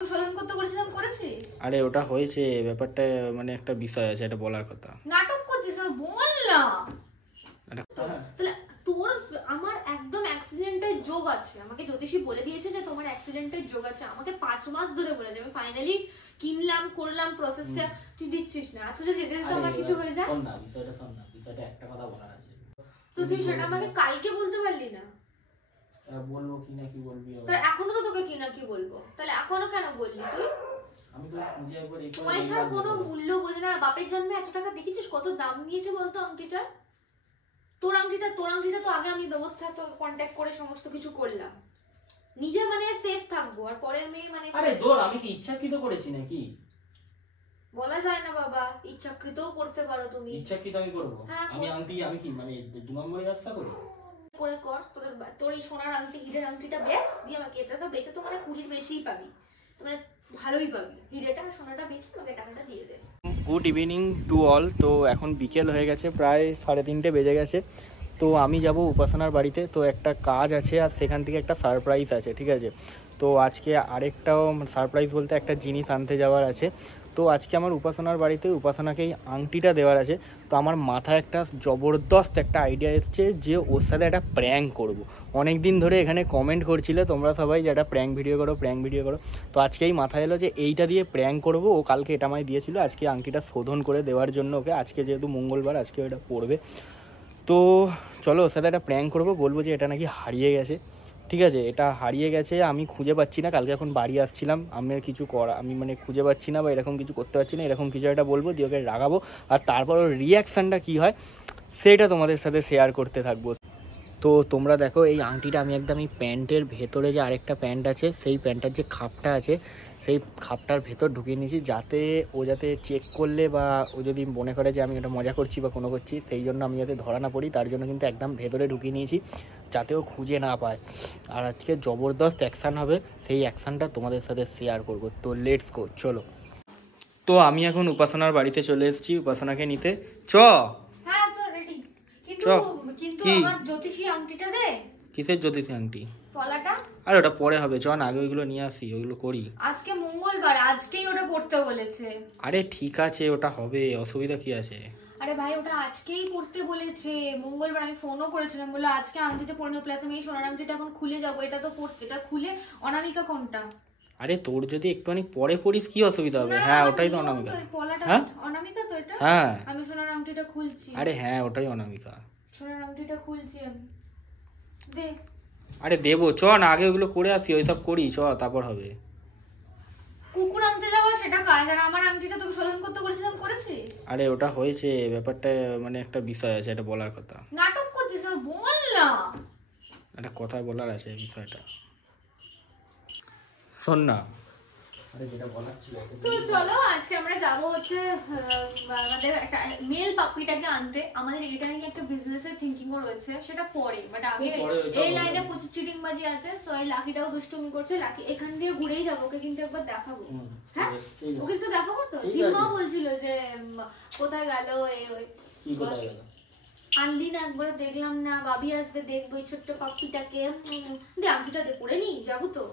শোধন করতে বলেছিলাম, করেছিস? আরে ওটা হয়েছে, ব্যাপারটা মানে একটা বিষয় আছে, এটা বলার কথা। নাটক করছিস কেন, বল না। তাহলে তোর আমার একদম অ্যাক্সিডেন্টের যোগ আছে, আমাকে জ্যোতিষী বলে দিয়েছে যে তোমার অ্যাক্সিডেন্টের যোগ আছে, আমাকে 5 মাস ধরে বলেছে, আমি ফাইনালি কিনলাম, করলাম প্রসেসটা, তুই দিচ্ছিস না। আচ্ছা যদি যেতে তো আমার কিছু হয়ে যায়। শোন না, বিষয়টা একটা কথা বলার আছে। তো তুই সেটা আমাকে কালকে বলতে পারলি না? বলবো কি না কি বলবি? তাহলে এখনো তো তোকে কি না কি বলবো, তাহলে এখনো কেন বললি তুই? আমি তো খুঁজে একবার এই পয়সার কোনো মূল্য বোঝে না। বাপের জন্মে এত টাকা দেখেছিস কত দাম নিয়েছে বলতো আংটিটা? তোর আংটিটা তো আগে আমি ব্যবস্থা তো কন্টাক্ট করে সমস্ত কিছু করলাম, নিজে মানে সেফ থাকবো, আর পরের মেয়ে মানে আরে দোর আমি কি ইচ্ছাকৃত করেছি নাকি? বলা যায় না বাবা, ইচ্ছাকৃতও করতে পারো তুমি। ইচ্ছাকৃত আমি করব? আমি আংটি আমি কি মানে 2 নম্বরে ব্যবসা করি? করে কর, তোর এই সোনার আংটি হিরের আংটিটা বেচ দিয়ে আমাকে, এটা তো বেচে তো মানে 20 বেশিই পাবি, তো মানে ভালোই পাবি, হিরেটা আর সোনাটা বেচে আমাকে টাকাটা দিয়ে দে। Good evening to all. তো এখন বিকেল হয়ে গেছে, প্রায় 3:30 বেজে গেছে। তো আমি যাব উপাসনার বাড়িতে, তো একটা কাজ আছে আর সেখান থেকে একটা সারপ্রাইজ আছে, ঠিক আছে? তো আজকে আরেকটাও সারপ্রাইজ বলতে একটা জিনিস আনতে যাওয়ার আছে। তো আজকে আমার উপাসনার বাড়িতে উপাসনাকেই আংটিটা দেওয়ার আছে। তো আমার মাথায় একটা জবরদস্ত একটা আইডিয়া এসছে যে ওর সাথে একটা প্র্যাঙ্ক করব। অনেক দিন ধরে এখানে কমেন্ট করছিলে তোমরা সবাই যে একটা প্র্যাঙ্ক ভিডিও করো। তো আজকেই মাথায় এলো যে এইটা দিয়ে প্র্যাঙ্ক করব। ও কালকে এটা আমায় দিয়েছিল, আজকে আংটিটা শোধন করে দেওয়ার জন্য ওকে। আজকে যেহেতু মঙ্গলবার, আজকে এটা পড়বে। তো চলো ওর সাথে একটা প্র্যাঙ্ক করবো, বলবো যে এটা নাকি হারিয়ে গেছে, ঠিক আছে? এটা হারিয়ে গেছে, আমি খুঁজে পাচ্ছি না। কালকে এখন বাড়ি আসছিলাম, আমি আর কিছু আমি মানে খুঁজে পাচ্ছি না বা এরকম কিছু করতে পারছি না, এরকম কিছু একটা বলবো, দিয়ে ওকে রাগাবো। আর তারপর ওর রিয়াকশানটা কী হয় সেটা তোমাদের সাথে শেয়ার করতে থাকবো। তো তোমরা দেখো এই আংটিটা আমি একদম এই প্যান্টের ভেতরে যে আরেকটা প্যান্ট আছে, সেই প্যান্টটার যে খাপটা আছে সেই খাপটার ভেতর ঢুকিয়ে নিয়েছি, যাতে ও যাতে চেক করলে বা ও যদি মনে করে যে আমি এটা মজা করছি বা কোনো করছি, সেই জন্য আমি যাতে ধরা না পড়ি তার জন্য কিন্তু একদম ভেতরে ঢুকিয়ে নিয়েছি, যাতে ও খুঁজে না পায়। আর আজকে জবরদস্ত অ্যাকশান হবে, সেই অ্যাকশানটা তোমাদের সাথে শেয়ার করব। তো লেটস গো, চলো। তো আমি এখন উপাসনার বাড়িতে চলে এসেছি উপাসনাকে নিতে। হ্যাঁ তো রেডি, কিন্তু আমার জ্যোতিষী আংটিটা দে। কিসের জ্যোতিষী আংটি? পলাটা। আর ওটা পরে হবে, চ না আগে ওইগুলো নিয়ে আসি, ওইগুলো করি। আজকে মঙ্গলবার, আজকেই ওটা পড়তে বলেছে। আরে ঠিক আছে, ওটা হবে, অসুবিধা কি আছে? আরে ভাই ওটা আজকেই পড়তে বলেছে, মঙ্গলবার। আমি ফোনও করেছিলাম, বললো আজকে আংটিতে পরে নেবো, প্লাস আমি এই সোনার আংটিটা এখন খুলে যাবো, এটা তো এটা খুলে অনামিকা কোনটা? আরে তোর যদি একটুখানি পরে পড়িস কি অসুবিধা হবে? হ্যাঁ ওটাই তো অনামিকা। হ্যাঁ অনামিকা তো এটা। হ্যাঁ আমি সোনার আংটিটা খুলছি। আরে হ্যাঁ ওটাই অনামিকা। সোনার আংটিটা খুলছি আমি, দে। আরে দেবো, চ না আগে ওগুলো করে আসি, ওইসব করি, চ তারপর হবে। কুকুর আনতে যাওয়া সেটা কাজ, আর আমার আংটিটা তোকে শোধন করতে বলেছিলাম, করেছিস? আরে ওটা হয়েছে, ব্যাপারটা মানে একটা বিষয় আছে, এটা বলার কথা। নাটক করছিস কেন, বল না। একটা কথা বলার আছে বিষয়টা, শোন না। আরে যেটা বলার ছিল। তো চলো আজকে আমরা যাব হচ্ছে আমাদের একটা মেল পাপিটাকে আনতে। আমাদের এটা নিয়ে একটা বিজনেসের থিংকিংও রয়েছে, সেটা পরে, বাট আগে এই লাইনে প্রচুর চিটিং বাজি আছে। সো এই লাকিটাও দুষ্টুমি করছে, লাকি এখান দিয়ে ঘুরেই যাবো, ওকে কিন্তু একবার দেখাবো। হ্যাঁ ওকে তো দেখাবো। তো জিম্মাও বলছিল যে কোথায় গেল এই ওই আনলি না, একবারে দেখলাম না, ভাবি আসবে দেখবো এই ছোট্ট পাপিটাকে। দে আংটিটা দে, পরে নি যাবো তো।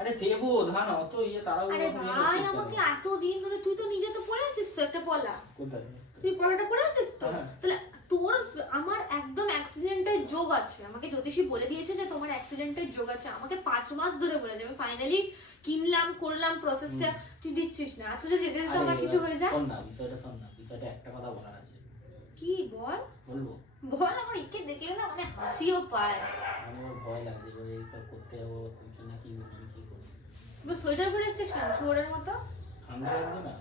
আরে দেবো ধান, অত ইয়ে তাড়াহুড়ো। আরে ভাই আমাকে এত দিন ধরে, তুই তো নিজে তো পরে আছিস তো একটা পলা। কোথায়? তুই পলাটা পরে আছিস তো? তাহলে তোর আমার একদম অ্যাক্সিডেন্টের যোগ আছে, আমাকে জ্যোতিষী বলে দিয়েছে যে তোমার অ্যাক্সিডেন্টের যোগ আছে, আমাকে 5 মাস ধরে বলেছে, আমি ফাইনালি কিনলাম, করলাম প্রসেসটা, তুই দিচ্ছিস না। আচ্ছা যদি যেতে তো আমার কিছু হয়ে যায়। শোন না, বিষয়টা একটা কথা বলার আছে। কি বল? বলবো? বল, আমার ইকে দেখলে না মানে হাসিও পায়। আমার ভয় লাগে যে এই সব করতে যাবো, কি না কি আমি কি করব। তুই সোয়েটার পরে এসেছিস কেন শুয়োরের মতো? ঠান্ডা লাগছে না?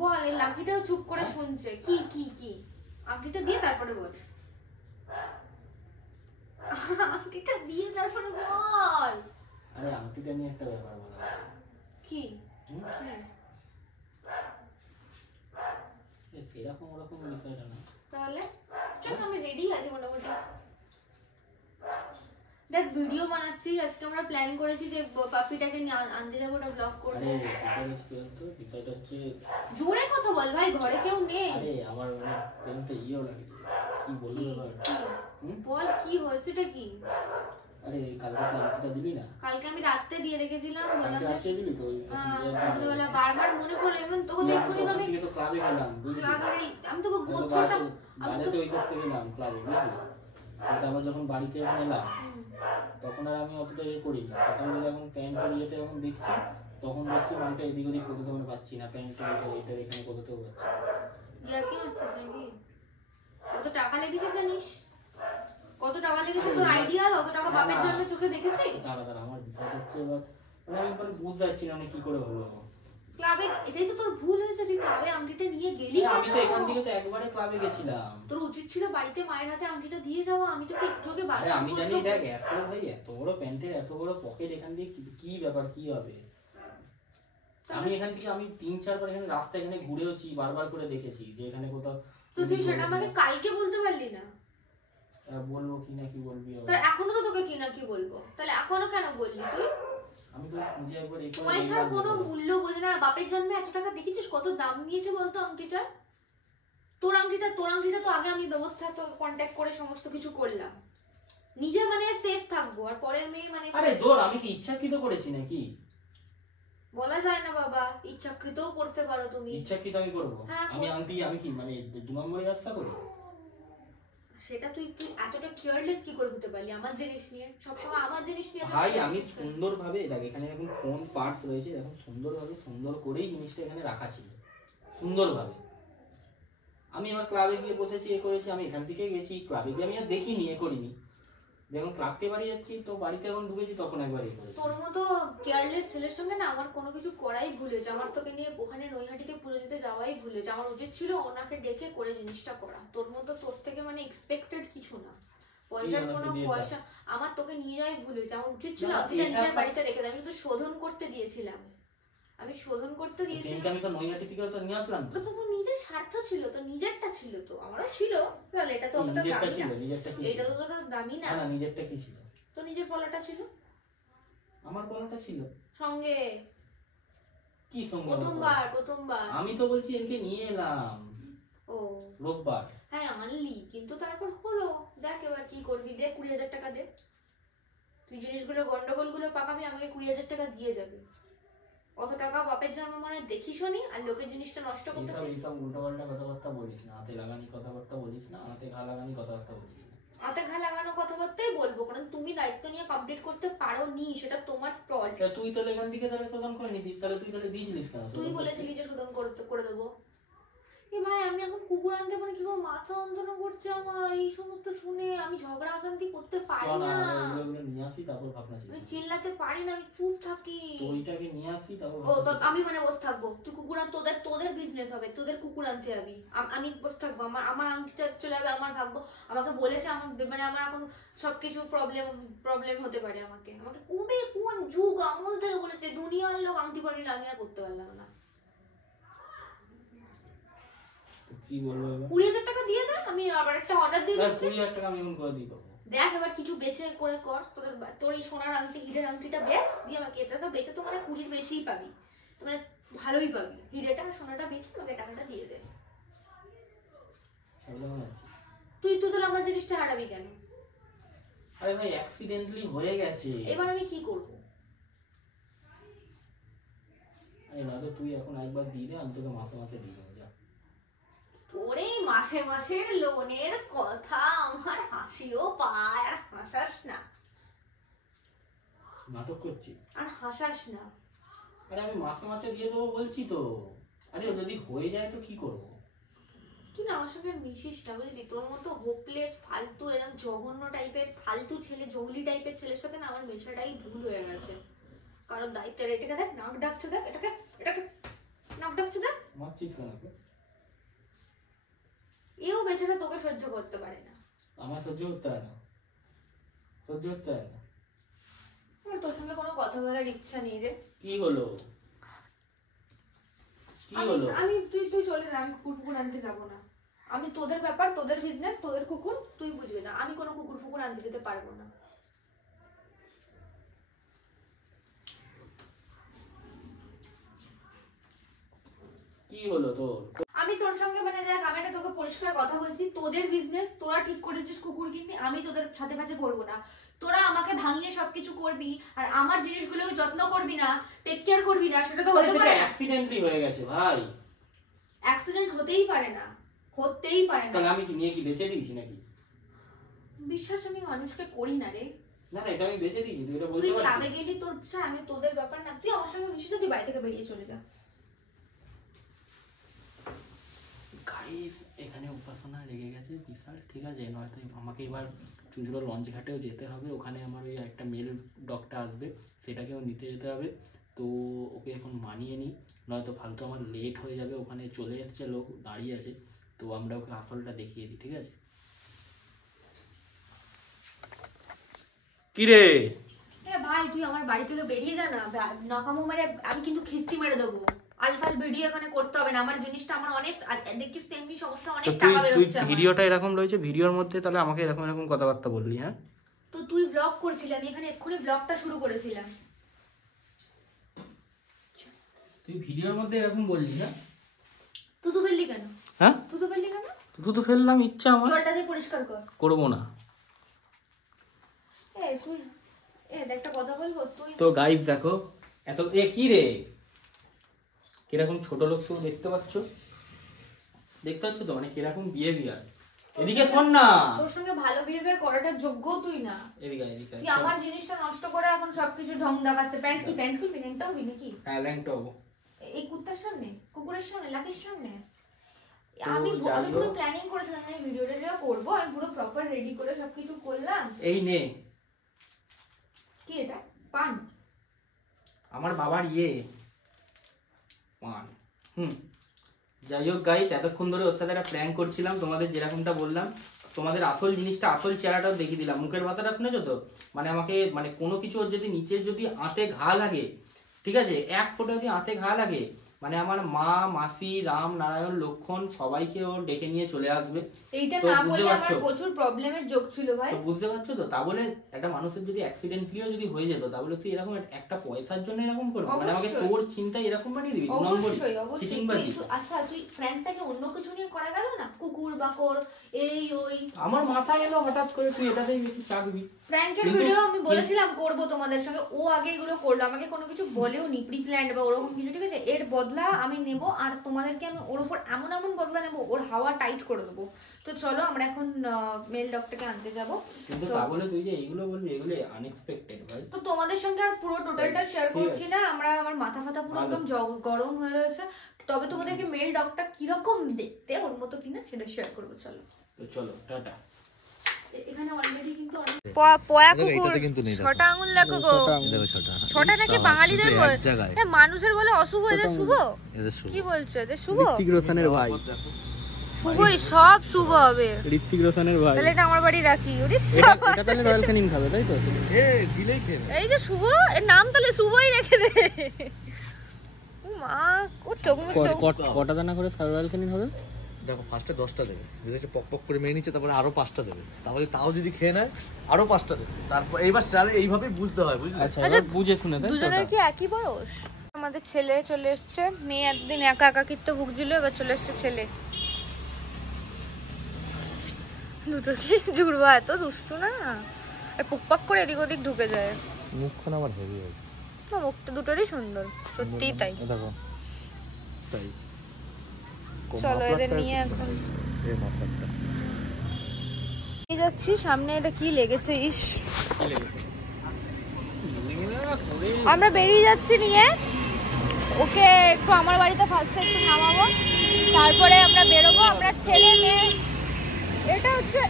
বল, এই লাকিটাও চুপ করে শুনছে। কি কি কি? আংটিটা দিয়ে তারপরে বল। আংটিটা দিয়ে তারপরে বল। আরে আংটিটা নিয়ে একটা ব্যাপার বলা আছে। কি? সেরকম ওরকম বিষয়টা না। তাহলে চল, আমি রেডি আছি মোটামুটি। দেখ ভিডিও বানাচ্ছি, আজকে আমরা প্ল্যান করেছি যে পাপিটাকে আনতে যাবো, ওটা ব্লগ করব। আরে বিষয়টা হচ্ছে, জোরে কথা বল ভাই, ঘরে কেউ নেই। আরে আমার প্রেমতে ইয়েও লাগে, কি বলবো এবার? বল কি হয়েছে, এটা কি? আরে কালকে তো আংটিটা দিবি না? কালকে আমি রাতে দিয়ে রেখেছিলাম, বললাম যে রাতে দিবি তো? সন্ধ্যাবেলা বারবার মনে করলো, এবং তোকে এক্ষুনি তো আমি তো ক্লাবে গেলাম, আমি তোকে গোছটা আমি তো ওই করতে গেলাম ক্লাবে, বুঝলি? তারপর যখন বাড়িতে এলাম তখন আর আমি অতটা ইয়ে করিনি। সকালবেলা এখন প্যান্টের ইয়েতে যখন দেখছি তখন দেখছি মানটা এদিক ওদিক কোথাও মানে পাচ্ছি না, প্যান্টের এটার এখানে কোথাও পাচ্ছি। ইয়ার কি হচ্ছে নাকি? কত টাকা লেগেছে জানিস? কত টাকা লেগেছে তোর আইডিয়া? কত টাকা বাপের জন্য চোখে দেখেছিস? দাঁড়া আমার বিষয় হচ্ছে এবার আমি একবার বুঝতে পারছি না কি করে হলো। ক্লাবে, এটাই তো তোর ভুল হয়েছে, তুই ক্লাবে আংটিটা নিয়ে গেলি। আমি তো এখান থেকে তো একবারে ক্লাবে গেছিলাম। তোর উচিত ছিল বাড়িতে মায়ের হাতে আংটিটা দিয়ে যাওয়া। আমি তোকে একটু আগে বাড়ি, আমি জানি দেখ এত বড় প্যান্টের এত বড় পকেট, এখান দিয়ে কি ব্যাপার, কি হবে? আমি এখান থেকে আমি 3-4 বার এখানে রাস্তা এখানে ঘুরেওছি, বারবার করে দেখেছি যে এখানে কোথাও। তো তুই সেটা আমাকে কালকে বলতে পারলি না? বলবো কি না কি বলবি? তাহলে এখনো তো তোকে কি না কি বলবো, তাহলে এখনো কেন বললি তুই? আমি তো খুঁজে একবার পয়সার কোনো মূল্য বোঝে না। বাপের জন্মে এত টাকা দেখেছিস কত দাম নিয়েছে বলতো আংটিটা? তোর আংটিটা তো আগে আমি ব্যবস্থা তো কন্টাক্ট করে সমস্ত কিছু করলাম, নিজে মানে সেফ থাকবো, আর পরের মেয়ে মানে আরে জোর আমি কি ইচ্ছাকৃত করেছি নাকি? বলা যায় না বাবা, ইচ্ছাকৃতও করতে পারো তুমি। ইচ্ছাকৃত আমি করবো? আমি আংটি আমি কি মানে 2 নম্বরে ব্যবসা করি? সেটা তুই এতটা কেয়ারলেস কি করে হতে পারলি আমার জিনিস নিয়ে? সবসময় আমার জিনিস নিয়ে ভাই আমি সুন্দরভাবে দেখ, এখানে এখন ফোন পার্স রয়েছে, এখন সুন্দর করেই জিনিসটা এখানে রাখা ছিল, সুন্দরভাবে। আমি এবার ক্লাবে গিয়ে বসেছি, করেছি, আমি এখান থেকে গেছি ক্লাবে গিয়ে, আমি আর দেখিনি, করিনি। যখন ক্লাবতে বাড়ি যাচ্ছি তো বাড়িতে এখন ঢুকেছি তখন একবার করেছি। তোর মতো কেয়ারলেস ছেলের সঙ্গে না আমার কোনো কিছু করাই ভুলেছে। আমার তোকে নিয়ে ওখানে নৈহাটিতে পুজো দিতে যাওয়াই ভুলেছে। আমার উচিত ছিল ওনাকে ডেকে করে জিনিসটা করা। তোর মতো তোর থেকে মানে এক্সপেক্টেড কিছু না, পয়সার কোনো পয়সা। আমার তোকে নিয়ে যাওয়াই ভুলেছে। আমার উচিত ছিল আংটিটা নিজের বাড়িতে রেখে দেয়। আমি শুধু শোধন করতে দিয়েছিলাম, আমি তো নৈহাটি থেকে তো নিয়ে আসলাম। তো তোর নিজের স্বার্থ ছিল, তো নিজেরটা ছিল, তো আমারও ছিল। তাহলে এটা তো অতটা দামি না, এটা তো অতটা দামি না। না নিজেরটা কি ছিল? তো নিজের পলাটা ছিল, আমার পলাটা ছিল সঙ্গে। কি সঙ্গে? প্রথমবার আমি তো বলছি এনকে নিয়ে এলাম ও রোববার। হ্যাঁ আনলি, কিন্তু তারপর হলো। দেখ এবার কি করবি, দে 20,000 টাকা দে। তুই জিনিসগুলো গন্ডগোল গুলো পাকাবি, আমাকে 20,000 টাকা দিয়ে যাবে। অত টাকা বাপের জন্ম মানে দেখিসও নি, আর লোকের জিনিসটা নষ্ট করতে। এইসব উল্টোপাল্টা কথাবার্তা বলিস না, হাতে লাগানি কথাবার্তা বলিস না, হাতে ঘা লাগানি কথাবার্তা বলিস না। হাতে ঘা লাগানো কথাবার্তাই বলবো, কারণ তুমি দায়িত্ব নিয়ে কমপ্লিট করতে পারোনি, সেটা তোমার ফল্ট। তুই তাহলে এখান থেকে তাহলে শোধন করে নিতিস, তাহলে তুই তাহলে দিয়েছিলিস কেন? তুই বলেছিলি যে শোধন করে দেবো। এ ভাই আমি এখন কুকুর আনতে পারি, কি মাথা যন্ত্রণা করছে আমার এই সমস্ত শুনে। আমি ঝগড়া অশান্তি করতে পারি না, এগুলো নিয়ে আসি তারপর ভাবনা চিন্তা। আমি চিল্লাতে পারি না, আমি চুপ থাকি। তো ওইটাকে নিয়ে আসি তারপর। ও তো আমি মানে বসে থাকবো? তুই কুকুর আন, তোদের বিজনেস হবে, তোদের কুকুর আনতে যাবি, আমি বসে থাকবো? আমার আংটিটা চলে যাবে, আমার ভাগ্য। আমাকে বলেছে আমার মানে আমার এখন সবকিছু প্রবলেম হতে পারে। আমাকে কবে কোন যুগ আমল থেকে বলেছে দুনিয়ার লোক আংটি পরিলে, আমি আর করতে পারলাম না। কি বলবো? 20,000 টাকা দিয়ে দে, আমি আবার একটা অর্ডার দিয়ে দিচ্ছি। 20,000 টাকা আমি এখন করে দিব। দেখ এবার কিছু বেচে করে কর, তোর এই সোনার আংটি হিরের আংটিটা বেচ দিয়ে আমাকে। এটা তো বেচে তো মানে 20 বেশিই পাবি, তো মানে ভালোই পাবি। হিরেটা আর সোনাটা বেচে আমাকে টাকাটা দিয়ে দে। তুই তাহলে আমার জিনিসটা হারাবি কেন? আরে ভাই অ্যাক্সিডেন্টালি হয়ে গেছে, এবার আমি কি করব? আরে না তো তুই এখন একবার দিয়ে দে, আমি তোকে মাসে মাসে দিয়ে দেবো। যা তোর এই মাসে মাসে লোনের কথা আমার হাসিও পায়। আর হাসাস না, নাটক করছিস? আর হাসাস না। আরে আমি মাসে মাসে দিয়ে দেবো বলছি তো। আরে যদি হয়ে যায় তো কি করবো? তুই না আমার সঙ্গে মিশিস না, বুঝলি? তোর মতো হোপলেস ফালতু এরকম জঘন্য টাইপের ফালতু ছেলে, জঙ্গলি টাইপের ছেলের সাথে না আমার মেশাটাই ভুল হয়ে গেছে। কারণ দায়িত্বের এটাকে দেখ, নাক ডাকছে দেখ, এটাকে নাক ডাকছে দেখ। মারছিস কেন? এও বেচারা তোকে সহ্য করতে পারে না। আমার সহ্য করতে হয় না, সহ্য করতে হয় না। আমার তোর সঙ্গে কোনো কথা বলার ইচ্ছা নেই রে। কি হলো? কি হলো? আমি তুই চলে যা, আমি কুকুর আনতে যাব না। আমি তোদের ব্যাপার, তোদের বিজনেস, তোদের কুকুর, তুই বুঝবি না। আমি কোনো কুকুর আনতে যেতে পারবো না। কি হলো তোর? আমি তোর তোর সঙ্গে মানে দেখ আমি একটা তোকে পরিষ্কার কথা বলছি, তোদের বিজনেস তোরা ঠিক করেছিস কুকুর কিনবি, আমি তোদের সাথে পাশে পড়বো না। তোরা আমাকে ভাঙিয়ে সবকিছু করবি আর আমার জিনিসগুলোকে যত্ন করবি না, টেক কেয়ার করবি না, সেটা তো হতে পারে না। অ্যাক্সিডেন্টলি হয়ে গেছে ভাই। অ্যাক্সিডেন্ট হতেই পারে না, হতেই পারে না। তাহলে আমি কি নিয়ে কি বেঁচে দিয়েছি নাকি? বিশ্বাস আমি মানুষকে করি না রে। না না, এটা আমি বেঁচে দিয়েছি, তুই এটা বলতে তুই পারছিস? ক্লাবে গেলি, তোর আমি তোদের ব্যাপার না, তুই আমার সঙ্গে মিশে তুই বাড়ি থেকে বেরিয়ে চলে যা। গাইস এখানে উপাসনা লেগে গেছে বিশাল, ঠিক আছে? নয়তো আমাকে এবার চুঁচুড়া লঞ্চ ঘাটেও যেতে হবে, ওখানে আমার ওই একটা মেল ডগটা আসবে, সেটাকেও নিতে যেতে হবে। তো ওকে এখন মানিয়ে নিই, নয়তো ফালতু আমার লেট হয়ে যাবে। ওখানে চলে এসছে লোক, দাঁড়িয়ে আছে, তো আমরা ওকে আসলটা দেখিয়ে দিই, ঠিক আছে? কি রে ভাই তুই আমার বাড়ি থেকে বেরিয়ে যা না, নাকামো মেরে আমি কিন্তু খিস্তি মেরে দেবো। আলফাল ভিডিও এখানে করতে হবে না, আমার জিনিসটা আমার অনেক দেখছিস তেমনি সমস্যা, অনেক টাকা বেরোচ্ছে। তুই ভিডিওটা এরকম রয়েছে, ভিডিওর মধ্যে তাহলে আমাকে এরকম এরকম কথাবার্তা বললি? হ্যাঁ তো তুই ব্লগ করছিলি, আমি এখানে এক্ষুনি ব্লগটা শুরু করেছিলাম। তুই ভিডিওর মধ্যে এরকম বললি না? তুই ফেললি কেন? হ্যাঁ তুই ফেললি কেন? তুই তো ফেললাম, ইচ্ছা আমার। জলটা দিয়ে পরিষ্কার কর। করবো না। তুই একটা কথা বলবো, তুই তো গাইস দেখো এত কি রে, কিরকম ছোট লোক সব দেখতে পাচ্ছ তো, মানে কিরকম বিহেভিয়ার। এদিকে শোন না, তোর সঙ্গে ভালো বিহেভিয়ার করাটা যোগ্য তুই না। এদিকে তুই আমার জিনিসটা নষ্ট করে এখন সবকিছু ঢং দেখাচ্ছে। প্যান্ট খুলবি, ল্যাংটা হবি নাকি? হ্যাঁ ল্যাংটা হবো। এই কুত্তার সামনে, কুকুরের সামনে, লাকির সামনে? আমি পুরো প্ল্যানিং করেছিলাম এই ভিডিওটা যা করব, আমি পুরো প্রপার রেডি করে সবকিছু করলাম। এই নে, কি এটা? পান? আমার বাবার পান। যাই হোক গাইস, এতক্ষণ ধরে ওর সাথে একটা প্র্যাঙ্ক করছিলাম, তোমাদের যেরকমটা বললাম, তোমাদের আসল জিনিসটা, আসল চেহারাটাও দেখিয়ে দিলাম। মুখের ভাষাটা শুনেছো তো? মানে আমাকে মানে কোনো কিছু যদি নিচে যদি আঁতে ঘা লাগে, ঠিক আছে, এক ফোঁটা যদি আঁতে ঘা লাগে, মানে আমার মা, মাসি, রাম, নারায়ণ, লক্ষণ সবাইকে ও ডেকে নিয়ে চলে আসবে। এইটা না বলে আমার প্রচুর প্রবলেমের যোগ ছিল ভাই। তো বুঝতে পারছো তো? তা বলে একটা মানুষের যদি অ্যাক্সিডেন্টলিও যদি হয়ে যেত, তাহলে তুই এরকম একটা পয়সার জন্য এরকম করবি? মানে আমাকে চোর চিন্তায় এরকম বানিয়ে দিবি? অবশ্যই অবশ্যই। আচ্ছা তুই ফ্রেন্ডটাকে অন্য কিছু নিয়ে করা গেল না? কুকুর বাকর এই ওই আমার মাথায় এলো হঠাৎ করে, তুই এটাতেই বেশি চাপ দিবি। প্র্যাঙ্কের ভিডিও আমি বলেছিলাম করব তোমাদের সঙ্গে, ও আগে এগুলো করলো, আমাকে কোনো কিছু বলেও নি প্রি প্ল্যান্ড বা ওরকম কিছু, ঠিক আছে? এর বদলা আমি নেব, আর তোমাদেরকে আমি ওর উপর এমন এমন বদলা নেব, ওর হাওয়া টাইট করে দেবো। তো চলো আমরা এখন মেল ডগটাকে আনতে যাব। কিন্তু তা বলে তুই যে এইগুলো বলবি, এগুলো আনএক্সপেক্টেড ভাই। তো তোমাদের সঙ্গে আর পুরো টোটালটা শেয়ার করছি না, আমার মাথা পুরো একদম গরম হয়ে রয়েছে। তবে তোমাদেরকে মেল ডগটা কিরকম দেখতে, ওর মতো কিনা সেটা শেয়ার করবো। চলো তো চলো টাটা। এখানে অলরেডি কিন্তু পয়া কুকুর, ছটা আঙুল দেখো গো, ছটা নাকি বাঙালিদের মানুষের বলে অশুভ, এদের শুভ? কি বলছো এদের শুভ? ঋত্বিক রোশনের ভাই, শুভই, সব শুভ হবে। ঋত্বিক রোশনের ভাই, তাহলে এটা আমার বাড়ি রাখি। ওরে এটা তাহলে রয়্যাল ক্যানিন খাবে তাই তো? দিলেই খেয়ে এই যে শুভ, এর নাম তাহলে শুভই রেখে দে। মা কটা দানা করে রয়্যাল ক্যানিন হবে? দেখো ফার্স্টে 10টা দেবে, যদি পক পক করে মেরে নিচ্ছে, তারপরে আরো 5টা দেবে, তাহলে তাও যদি খেয়ে নেয় আরো 5টা দেবে। তারপর এইবার চালে এইভাবেই বুঝতে হয়, বুঝলি? আচ্ছা বুঝে শুনে তাই? দুজনের কি একই বয়স? আমাদের ছেলে চলে এসছে, মেয়ে একদিন একা একাকিত্ব ভুগছিল, এবার চলে এসছে ছেলে। দুটো কি জুড়বা, এত দুষ্টু না, আর পুকপাক করে এদিক ওদিক ঢুকে যায়। মুখখান আমার হেভি আছে, না মুখটা দুটোরই সুন্দর, সত্যিই তাই। দেখো তাই। চলো এদের নিয়ে এখন এই মাথাটা নিয়ে যাচ্ছি। সামনে এটা কি লেগেছে, ইস। আমরা বেরিয়ে যাচ্ছি নিয়ে ওকে, একটু আমার বাড়িতে ফার্স্টে একটু নামাবো, তারপরে আমরা বেরোবো। আমরা ছেলে মেয়ে, এটা হচ্ছে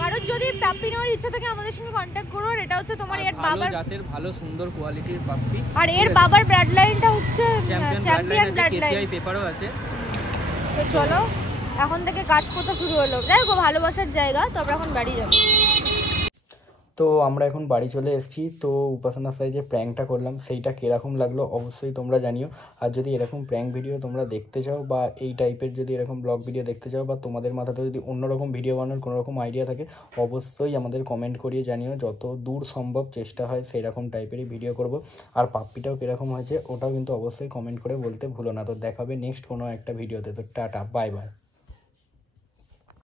কারণ যদি পাপ্পি নেওয়ার ইচ্ছা থাকে আমাদের সঙ্গে কন্ট্যাক্ট করো। এটা হচ্ছে তোমার এর বাবার জাতের ভালো সুন্দর কোয়ালিটির পাপ্পি, আর এর বাবার ব্লাড লাইনটা হচ্ছে চ্যাম্পিয়ন ব্লাড লাইন, পেপারও আছে। তো চলো এখন থেকে কাজ করতে শুরু হলো। দেখো ভালোবাসার জায়গা, তো আমরা এখন বাড়ি যাবো। তো আমরা এখন বাড়ি চলে এসেছি। তো উপাসনার সাথে যে প্র্যাঙ্কটা করলাম সেইটা কীরকম লাগলো অবশ্যই তোমরা জানিও। আর যদি এরকম প্র্যাঙ্ক ভিডিও তোমরা দেখতে চাও বা এই টাইপের যদি এরকম ব্লগ ভিডিও দেখতে চাও বা তোমাদের মাথাতে যদি অন্যরকম ভিডিও বানানোর কোনো রকম আইডিয়া থাকে অবশ্যই আমাদের কমেন্ট করিয়ে জানিও। যত দূর সম্ভব চেষ্টা হয় সেই রকম টাইপেরই ভিডিও করব। আর পাপ্পিটাও কীরকম হয়েছে ওটাও কিন্তু অবশ্যই কমেন্ট করে বলতে ভুলো না। তো দেখাবে নেক্সট কোনো একটা ভিডিওতে। তো টাটা, বাই বাই।